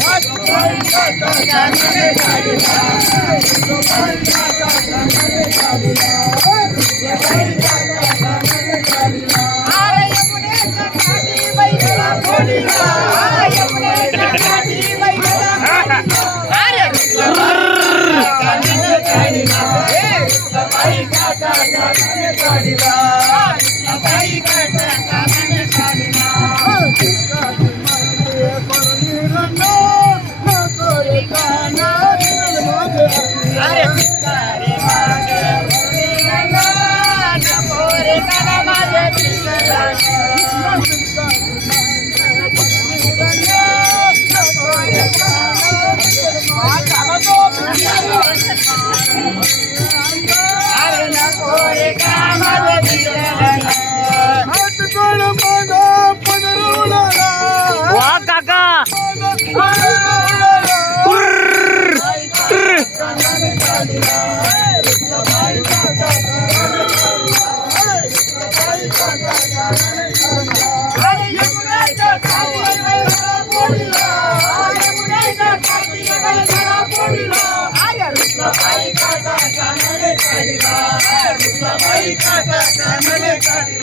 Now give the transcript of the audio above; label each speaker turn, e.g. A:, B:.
A: பாடி
B: காட்டா காட்டா பாடி காட்டா
A: Bye.
B: காட்ட